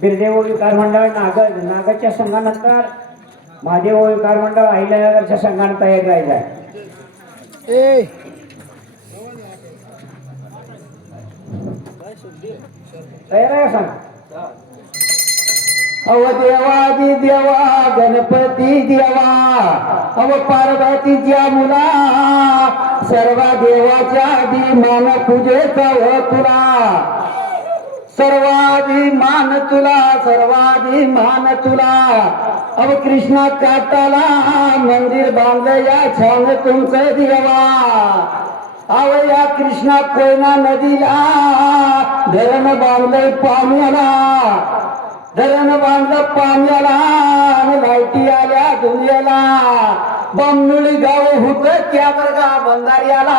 बिरदेव विकार मंडळ नागदच्या संघानंतर महादेव विकार मंडळ अहिल्यानगरच्या संघाने तयार राहिला आहे. तयार आहे सांग. अव देवादी देवा गणपती देवा अव पार्वतीच्या मुला सर्व देवाच्या आधी मान पूजेचा व तुला सर्वाधिमान तुला सर्वाधिमान तुला अव कृष्णा काटाला मंदिर बांधलं या छान तुमचं देवा अव या कृष्णा कोयना नदीला धरण बांधलंय पाण्याला धरण बांधलं पाण्याला आणि लाईटी आल्या दुनियाला बामनुळी गाव होत त्या वर्गा बंधाऱ्याला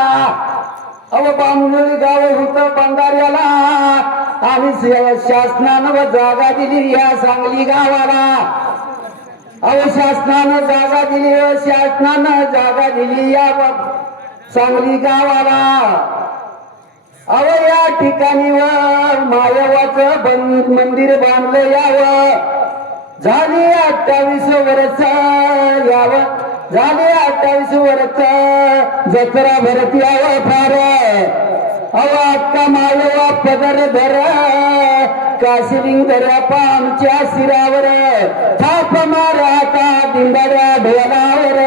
अव बामनुळी गाव होत बंधाऱ्याला आणि शासनानं जागा दिली या सांगली गावाला अव शासनानं जागा दिली शासनानं जागा दिली या सांगली गावाला अव या ठिकाणी मायवाचं मंदिर बांधलं यावं झाली 28 वर्ष यावं झाली 28 वर्ष जत्रा भरत यावं फार अव अक्का मायवा पदर धर काशिलिंग धर्या आमच्या शिरावर थाप मारा दिंडाऱ्या ढोलावर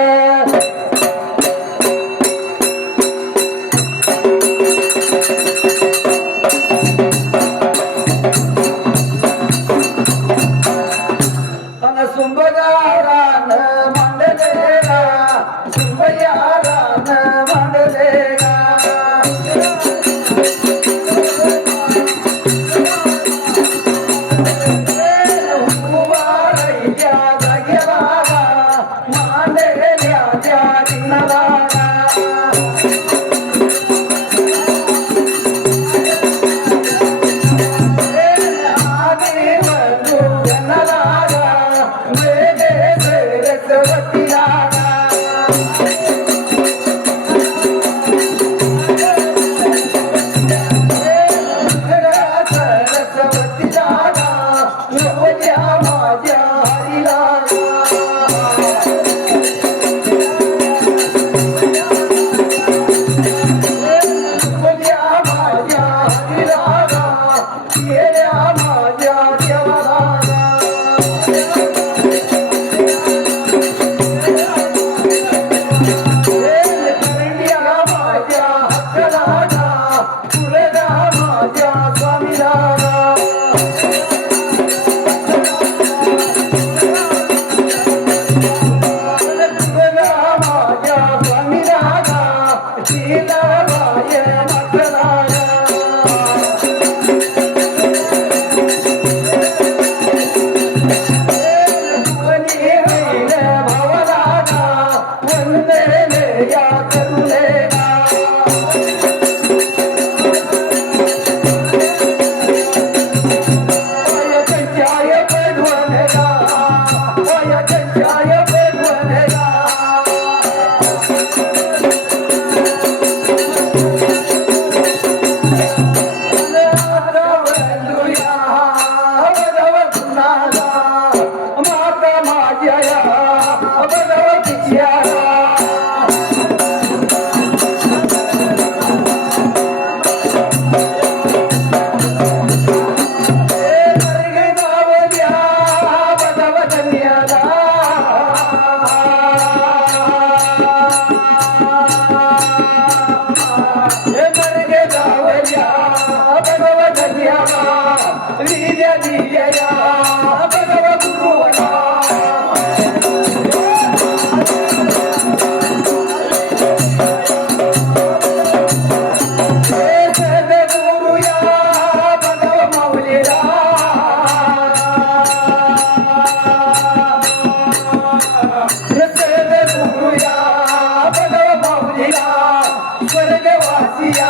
स्वर्गवासिया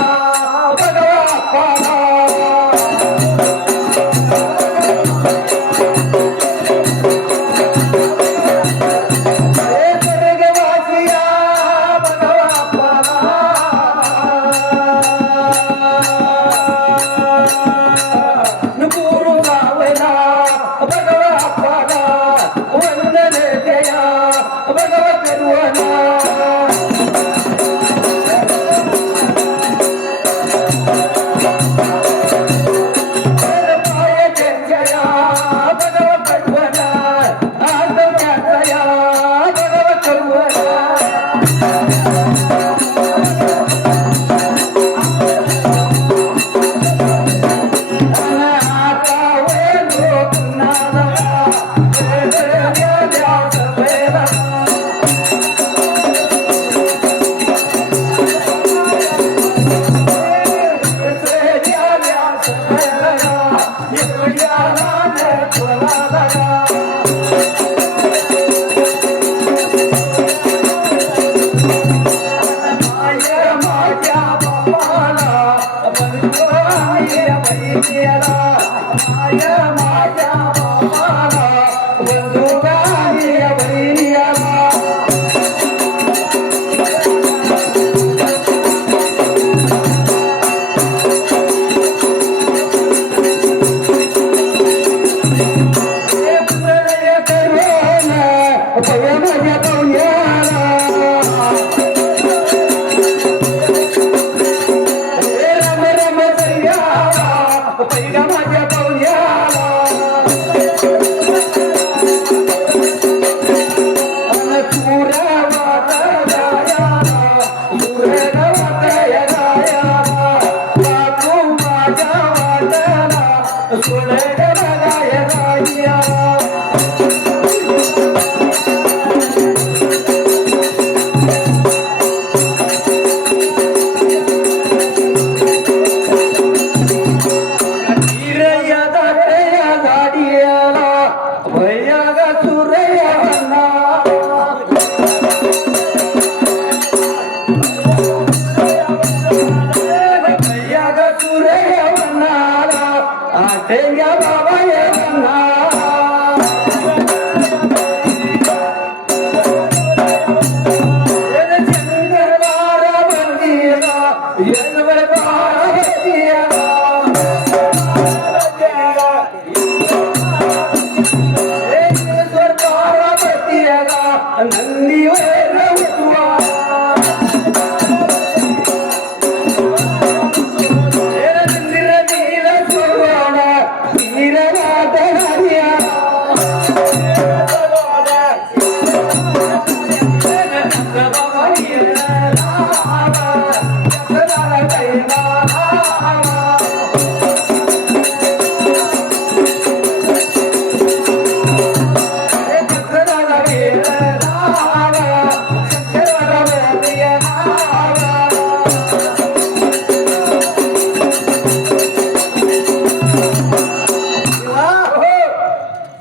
भगवा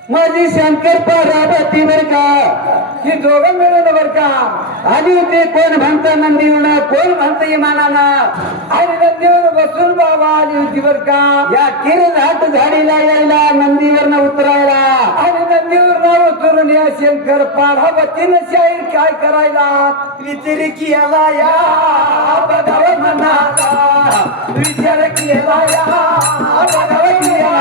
माझी शंकर पार्वती बर का ही दोघं मिळून बर का आली होती. कोण म्हणता नंदीवन, कोण म्हणता इमानाना. आणि नंदीवर बसून बाबा आली होती बर का. या किरघाट झाडीला यायला, नंदीवरनं उतरायला. आणि नंदीवर नाव उतरून या शंकर पार्वतीनं शाहीर काय करायला विचार केला या बघाव मनाला, विचार केला या बघाव केला.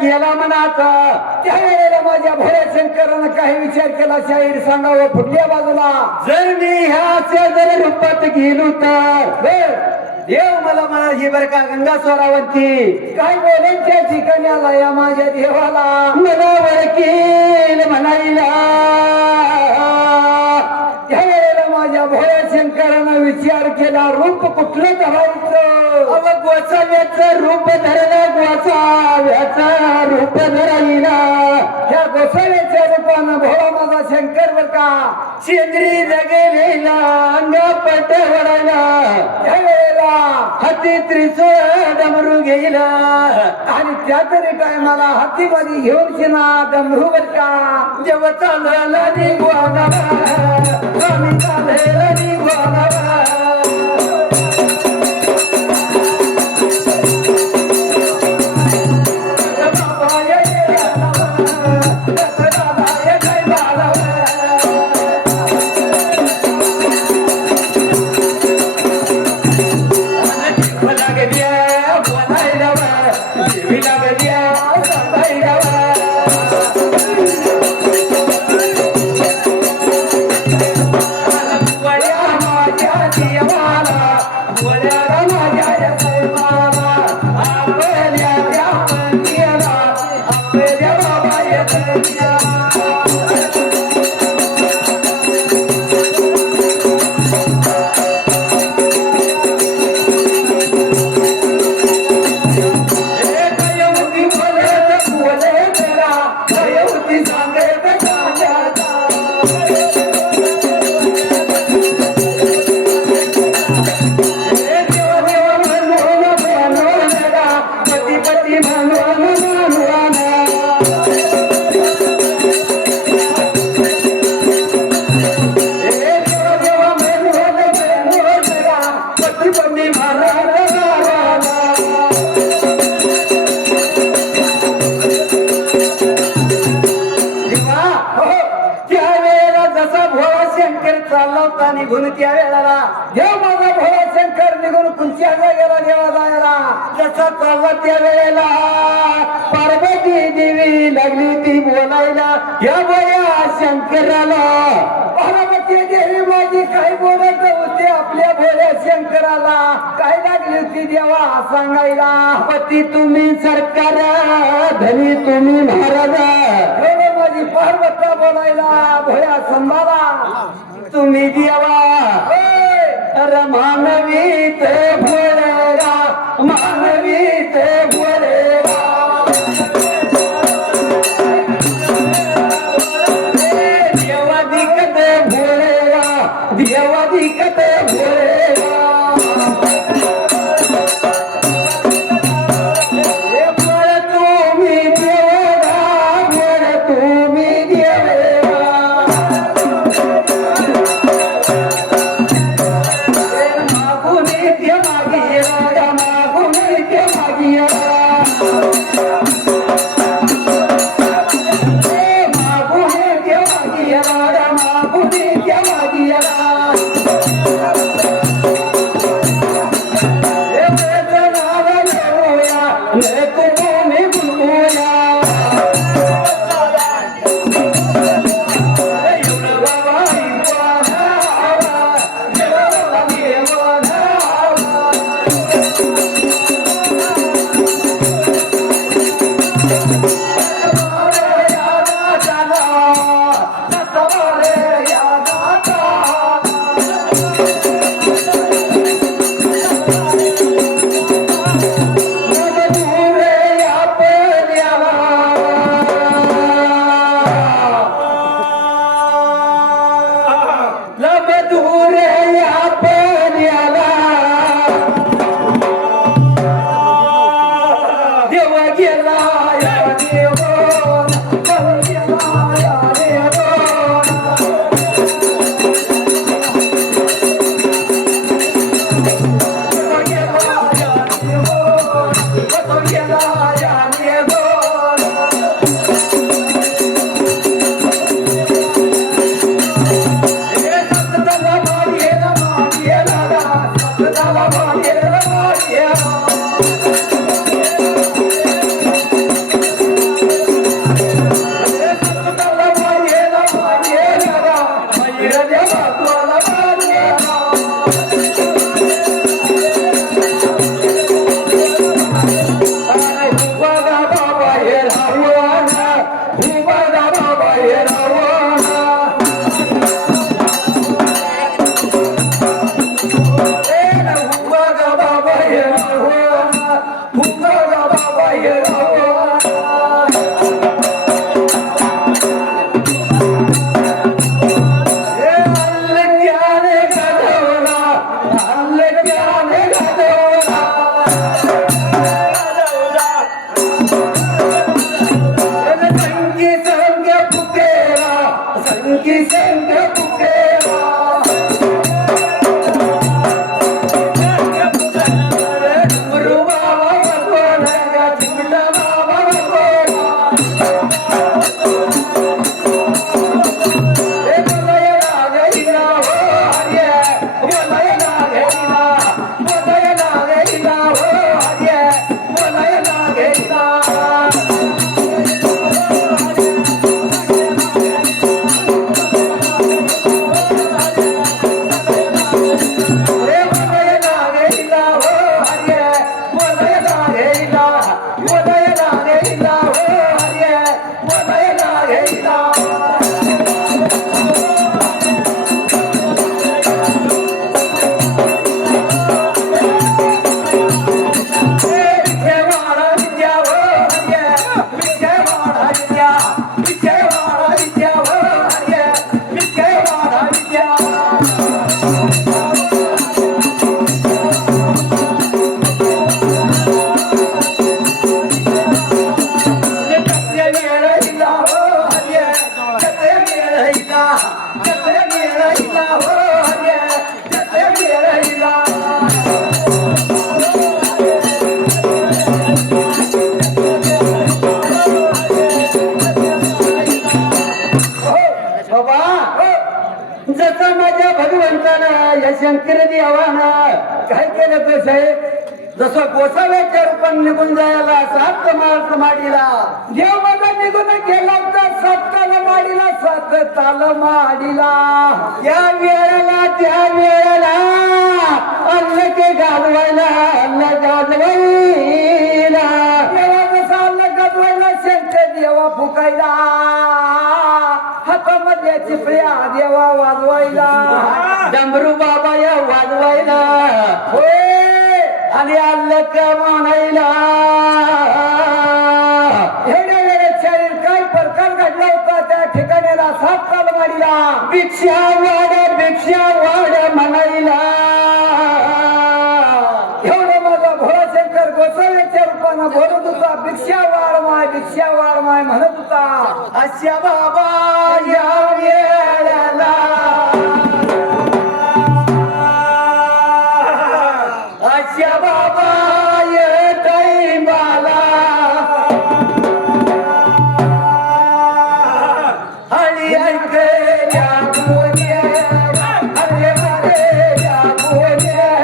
केला मनाचा. त्यावेळेला माझ्या भोळ्या शंकरानं काही विचार केला शाहीर सांगावं फुटल्या बाजूला. जर मी ह्या जर रूपात गेलो तर देव मला म्हणाली बर का गंगा स्वरावंती काय बोलेन त्या ठिकाणी आला या माझ्या देवाला. मला वळकील म्हणायला. त्यावेळेला माझ्या भोळ्या शंकरानं विचार केला रूप कुठलं धरायचं. अव गोसाव्याचं रूप धरलं, गोसाव्याचं रूप धरायला. ह्या गोसाव्याच्या रूपानं भोळा माझा शंकर बर का शेंद्री जगलेला अंगापट वडायला. त्यावेळेला हाती त्रिसोळ डमरू गेला. आणि त्या तरी टायमाला हातीमध्ये घेऊन शिना डमरू बर का. जेव्हा चालला निघवाना, आम्ही चालला निघवाना. देवी लागल्या सांगायला माझ्या देवाला वड्या माझ्या देवाला आपल्या त्या मंदिराला आपल्या बाबा येत्या निघून त्या वेळेला देव माझा भोळा शंकर निघून कुंच्या गेला देवा जायला जसा चालला त्या वेळेला पार्वती देवी लागली ती बोलायला या बया शंकराला पार्वती देवी माझी काय बोलत होते आपल्या भोळ्या शंकराला काय लागली होती देवा सांगायला पती तुम्ही सरकार धनी तुम्ही महाराज माझी पार्वता बोलायला भोळ्या संभाला तुम्ही देवा अरे मानवीत भोळेरा मानवीत भोळेरा देवा दिकत भोळेरा देवा दिकत भोळेरा भोळ तुम्ही देवरा भोळ तुम्ही देवेरा Bye. रे बोलायला गेला हो हरे बोलायला गेला बोलायला गेला हो हरे बोलायला गेला विजयवाडा विद्या हो हरे विजयवाडा विद्या विजयवाडा विद्या हो हरे विजयवाडा विद्या जसं माझ्या भगवंतानं या शंकर देवानं काय केलं तसं आहे जसं गोसाव्याच्या रूपाने निघून जायला सात मार्च माडीला देव माझा निघून गेला तर सात ताल माडीला सात ताल माडीला त्या वेळेला अन्न के गाजवायला अन्न गाजवायला देवा जसा अन्न गाजवायला शंकर देवा फुकायला हातामध्ये चिपळ्या देवा वाजवायला डमरू बाबा या वाजवायला होय आणि अल्लक म्हणायला एवढ्या वेळेत शरीर काय प्रकार घडला होता त्या ठिकाणीला सात ताल माडीला भिक्षा वाड म्हणायला एवढं माझा भोळाशंकर गोसाव्याच्या रूपानं बोलत होता भिक्षा वाढ माय म्हणत होता अशा बाबा या वेळेला अशा बाबा ये टाईमाला हळी ऐकल्या बोल्या अरे मरेल्या बोल्या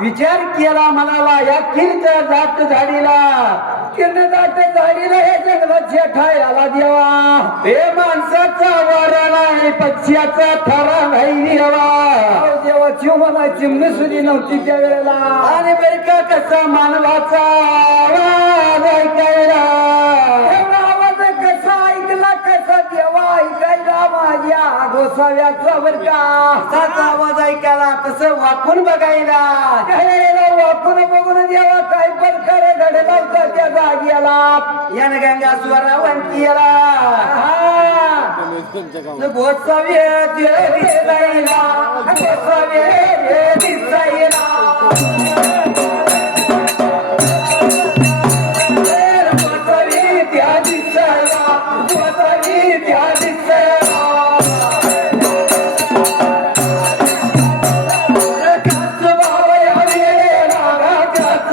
विचार केला म्हणाला या किर्त जात झाडीला हे जंगलात ठायाला देवा हे माणसाचा वारा नाही पक्ष्याचा थरा नाही देवा देवा चिमणा चिमणी सुधी नव्हती त्या वेळेला आणि बरं का कसा मानवाचा आवाज ऐकायला आवाज कसा ऐकला कसा देवा ऐकायला माझ्या गोसाव्याचा बर का त्याचा आवाज ऐकायला तसं वाकून बघायला वाकून बघून देवा काय प्रकार घडला होता त्या जागेला यान गंगा स्वरावंतीला गोसाव्य दिसायला गोसाव्य दिसायला गोसावी त्या दिसायला गोसावी त्या दिसायला काच भाव या वेळेला काच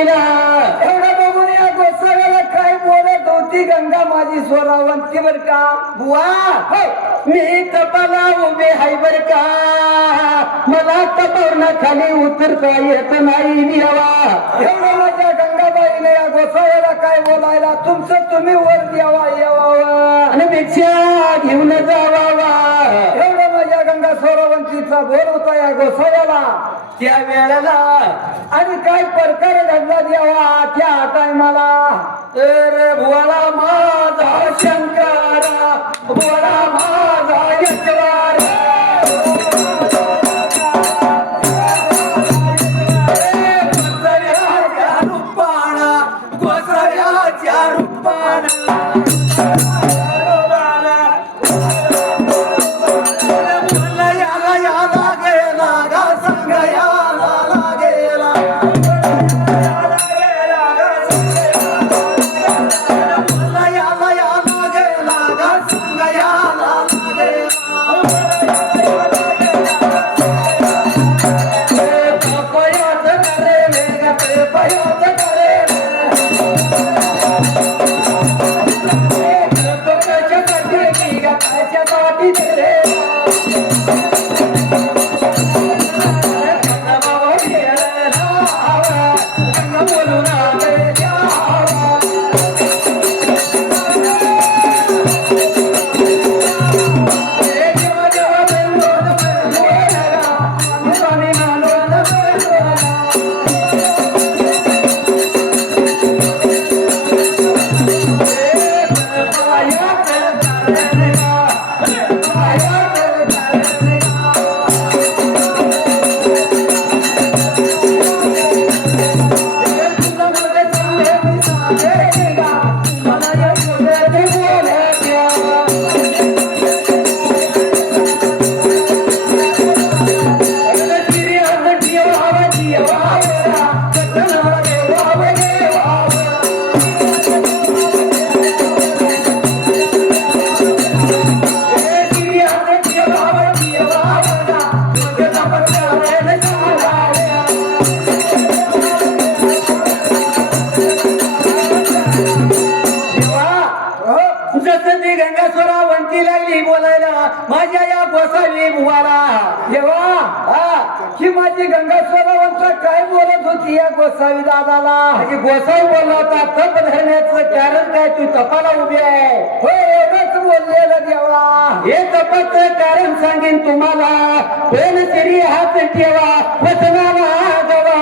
बाईला एवढं बघून या गोसाव्याला काय बोलत होती गंगा माझी स्वरावंती बर का बुवा मी तपाला उभे हाय बर का मला तपावरनं खाली उतरता येत नाही देवा एवढं माझ्या गंगाबाईने या गोसाव्याला काय बोलायला तुमचं तुम्ही वर द्यावा यावावं आणि भिक्षा घेऊन जावा एवढं माझ्या गंगा स्वरावंतीचा बोल होता या गोसाव्याला त्या वेळेला आणि काय प्रकार घडला द्यावा त्या टायमाला तर बुवाला माझा शंकरा बुवाला माझा यशवार गोसाव्याच्या रूपाना माझ्या या गोसावी बुवाला ही माझी गंगा स्वरावंत काय बोलत होती या गोसावी दादाला गोसावी बोलला होता तप धरण्याचं कारण काय तू तपाला उभी आहे हो एवढंच बोललेलं देवा हे तपाचं कारण सांगेन तुम्हाला पण तरी हात ठेवा वचनाला गवा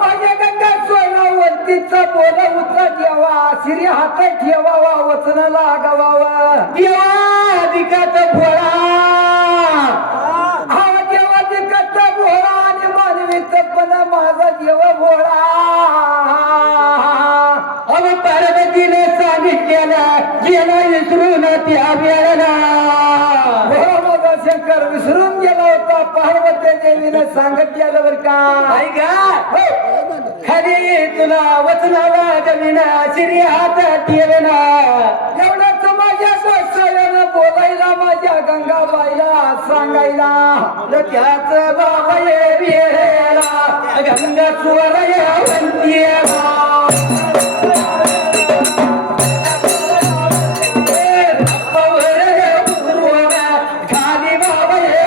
माझ्या गंगा स्वरावंतीचा बोला उतरा देवा श्री हात ठेवावा वचनाला गवावा देवा अधिकाचा भोळा हा देवा दिकचा भोळा आणि मानवीचा पण माझा देव भोळा अव पार्वतीने सांगितलेलं गेला विसरून त्या वेळेला भोळा माझा शंकर विसरून गेला होता पार्वती देवीने सांगितलेलं बर का खाली तुला वचनाला गविना श्री हात ठेवना एवढंच माझ्या गोसाव्यानं बोलायला माझ्या गंगाबाईला सांगायला त्याच बाबा ये वेळेला गंगा स्वर वंतीला खाली बाबा ये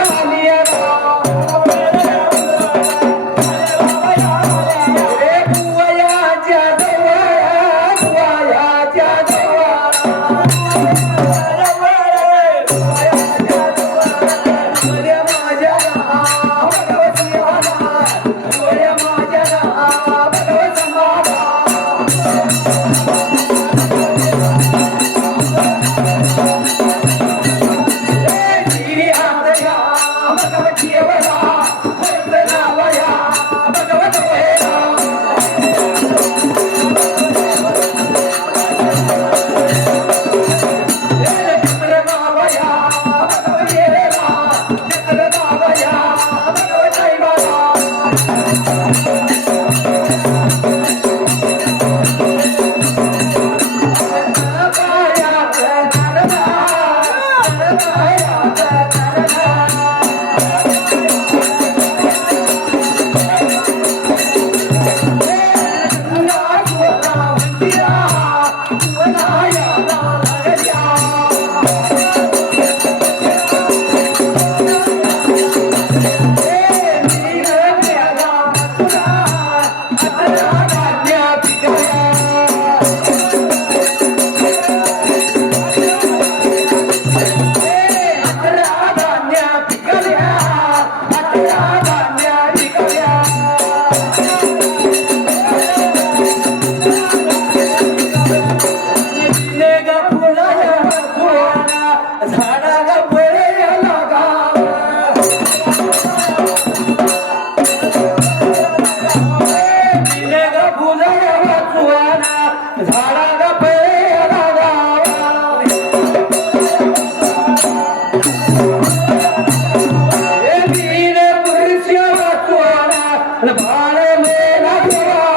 बाळ मेला देवा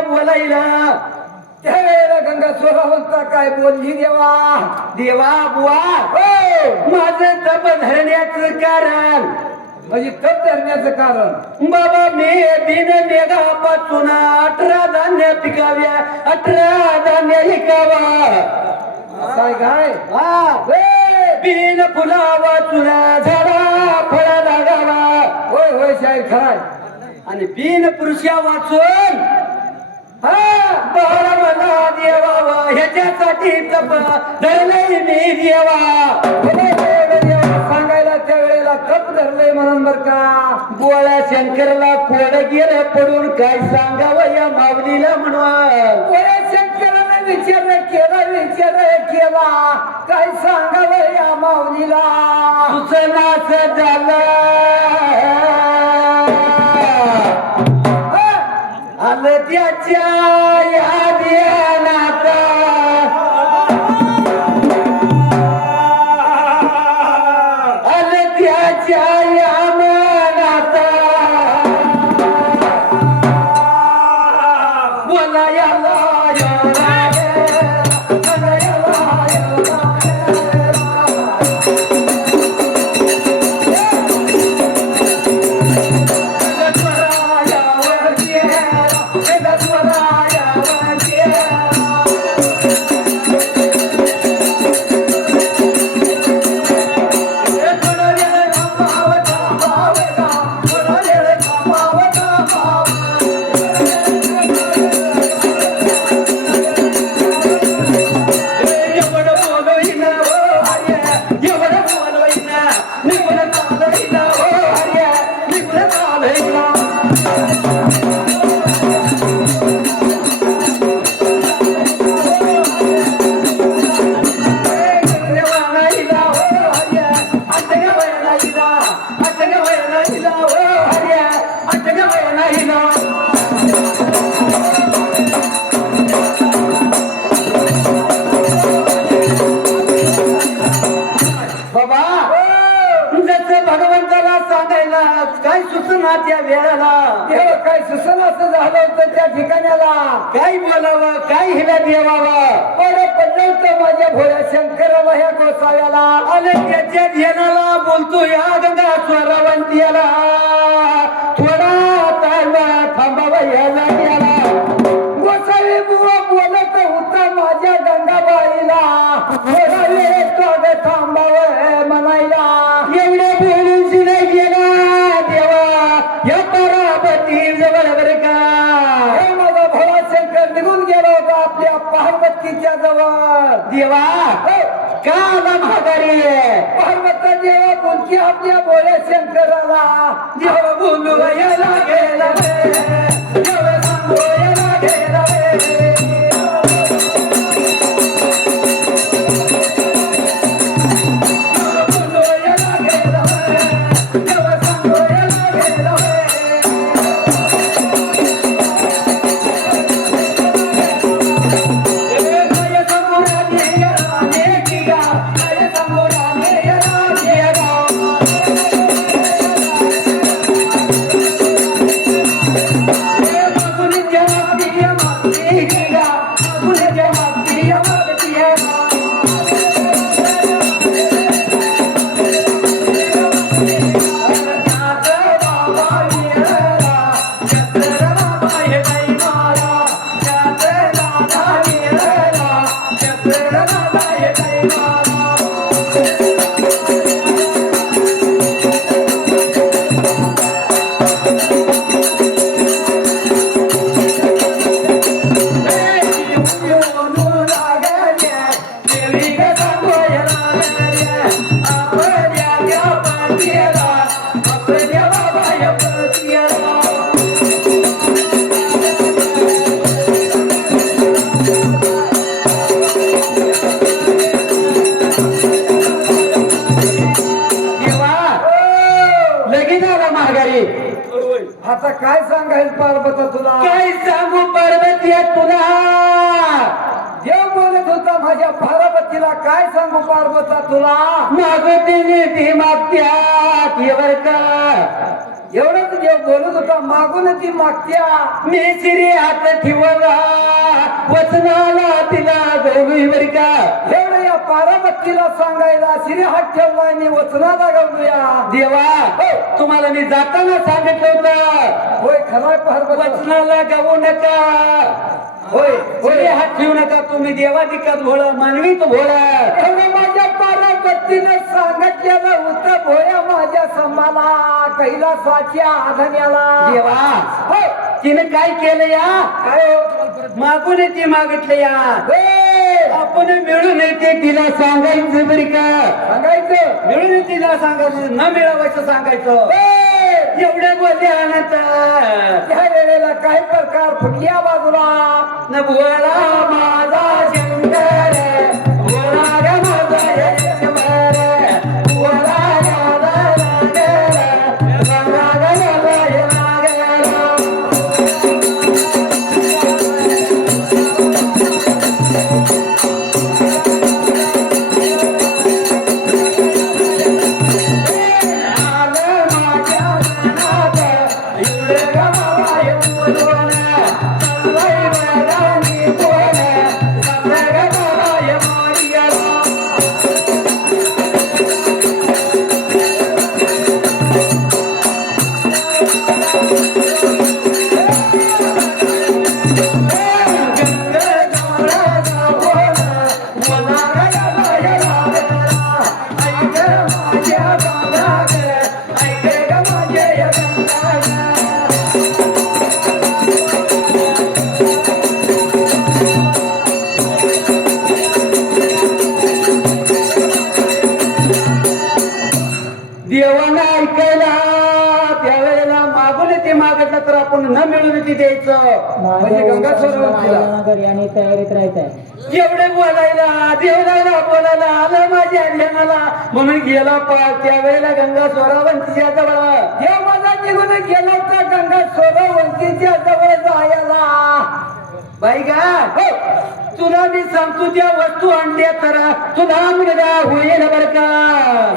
बोलायला त्यावेळेला गंगा स्वरावंता काय बोलली देवा देवा बुवा हो माझं तप धरण्याचं कारण म्हणजे तप धरण्याचं कारण बाबा मी बिन मेघापासून 18 धान्य पिकाव्या 18 धान्य लिकावा काय काय हा बिन फुला वाचून झाडा फळा लागावा होय होय शाहीर खराय आणि बिन पुरुषा वाचून बाळा मला देवा ह्याच्यासाठी तप धरलंय मी देवा सांगायला त्यावेळेला तप धरलंय म्हणून बर का गोळ्या शंकरला कोड गेलं पडून काय सांगावं या माऊलीला म्हणून गोळ्या शंकराला विचार केला काय सांगावं या माऊलीला सुचनाच झालं आलं त्याच्या या ध्यानात आलं त्याच्या या मनात बोलायला भगवंताला सांगायला काय सुचना त्या वेळेला तेव्हा काय सुसन असं झालं होतं त्या ठिकाण्याला काय बोलावं काय हिला देवावं बरं पडलं होतं माझ्या भोळ्या शंकराला ह्या गोसाव्याला आणि त्याच्या ध्यानाला बोलतो या गंगा स्वरावंतीला थोडा ताळवा थांबावा याला गेला गोसावी बुवा बोलत होता माझ्या गंगाबाईला थोडा वेळ स्वागत थांबावं म्हणायला एवढ्या बोलून नाही गेला देवा या परापती बरोबर का हे माझा भोळा शंकर निघून गेला होता आपल्या पार्वतीच्या जवळ देवा का आला म्हातारी पार्वता जेव्हा बोलकी आपल्या भोळ्या शंकराला देवा बोलू याला गेला देवा सांगू याला गेला माघारी. आता काय सांगायचं पार्वता तुला काय सांगू पार्वती तुला. देव बोलत होता माझ्या पार्वतीला काय सांगू पार्वता तुला मागतीने ती मागत्यात एवर का. एवढंच देव बोलत होता मागून ती मागत्या मी शिरी हात ठेवला वचनाला तिला गवळी बर का. एवढं या पार्वतीला सांगायला श्री हात ठेवलाय मी वचनाला गावलूया देवा तुम्हाला मी जाताना सांगितलं होतं होय खराय पार्वती वचनाला गावू नका. होय होय हात ठेवू नका तुम्ही देवाधिकात भोळ मानवीत भोळ. एवढं माझ्या पार्वतीने सांगितलेलं होतं भोया माझ्या समाला कैलासाच्या आधण्याला देवा हो तिने काय केलं या काय हो? मागून ती मागितलं या हे, आपण मिळून येते तिला सांगायचं बरी का. सांगायचं मिळून तिला सांगायचं न मिळवायचं सांगायचं. हे, एवढे बोलल्यानंतर त्या वेळेला काही प्रकार फुटल्या बाजूला न भोळा माझा शंकर भोळा ग माझा यशवर भोळा याला लागेल गंगा गंगा लागेल. देवाला ऐकायला त्यावेळेला मागून ते मागितलं तर आपण न मिळून ती द्यायचं म्हणजे गंगा सरोवराला. आणि तयारीत राहायचंय. एवढे बोलायला देवराला बोलायला आलं माझ्या ध्यानाला म्हणून गेला त्यावेळेला गंगा स्वरावंतीच्या जवळ देव माझा निघून गेला होता गंगा सरोवंतीच्या जवळ जायला बाई गा तुला मी सांगतो त्या वस्तू आणल्या तर तुला मुलगा होईल बर का.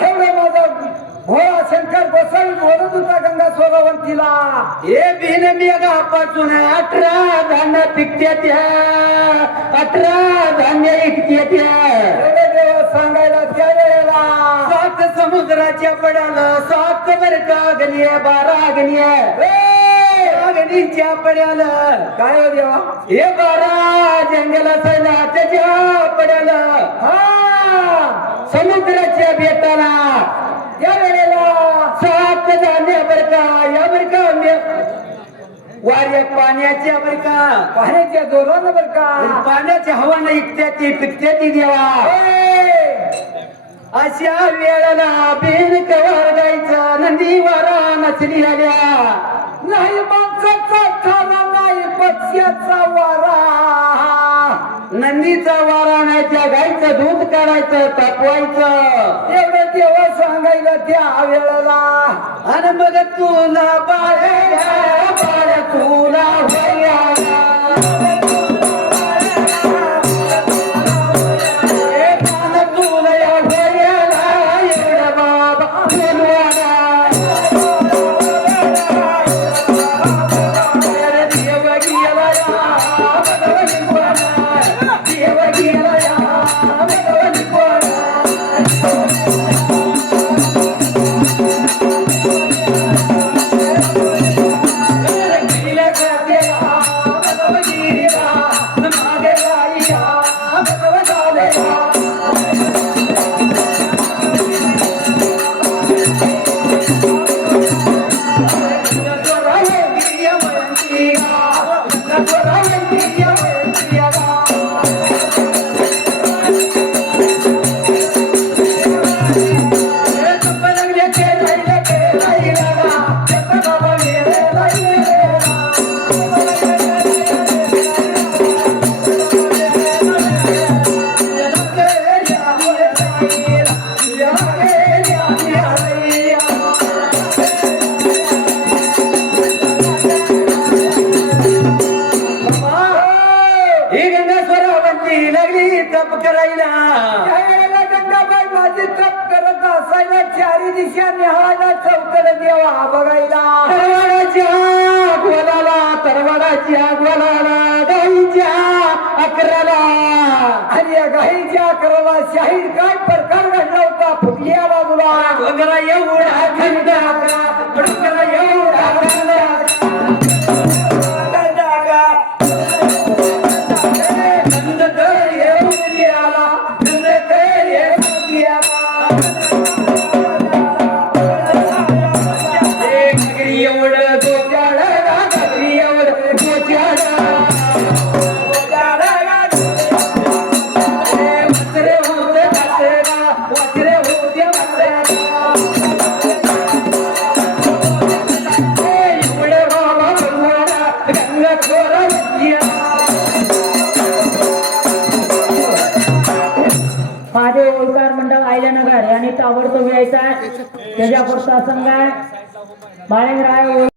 एवढं माझा भोळा शंकर बसवून बोलत होता गंगा सरोवंतीला हे बिन मेघापासून 18 धान्य पिकत्यात 18 धान्य विकत्यात. एवढे देव सांगायला त्या वेळेला 7 समुद्राच्या पड्याला 7 बर का गलिये 12 गलिये गणीच्या पड्याला काय हो देवा हे 12 जंगलाचा त्याच्या पड्याला हा समुद्राच्या बेटाला त्या वेळेला 7 धान्य बर का या बर का वाऱ्या पाण्याच्या बर का पाण्याच्या जोरानं बर का पाण्याच्या हवानं इकत्याती पिकत्याती देवा. अशा वेळेला बिन कवर गायचा नंदी वारा नसली आल्या नाही माणसाचा ठाणा नाही पक्ष्याचा वारा नंदीचा वारा नाही त्या गायचं दूध काढायचं तापवायचं. एवढं देवा सांगायला त्या वेळेला आणि मग तुला बाळ्या बाळ्या तुला भया तुला या भयाला एवढा बाबा बोलवाना देव गेला या देव गेला या देवा बघायला तरवाडाच्या गोलाला गाईच्या अकराला आणि या गाईच्या अकराला शाहीर काय प्रकार घडला होता फुटल्या बाजूला डोंगरा एवढा खंड डोंगरा एवढा खंड कर येऊन आला खंड कर येऊन आला घरी एवढं गोचाडा घरी एवढं गोचाडा वासरे होते वासरेला वासरे होते वासरेला एवढे बाबा बनवाडा रंग खोरा माझे ओळकार मंडळ आयल्यानगर यांनी ताबडतोब यायचं आहे त्याच्या पुरता संघ आहे बाळेराय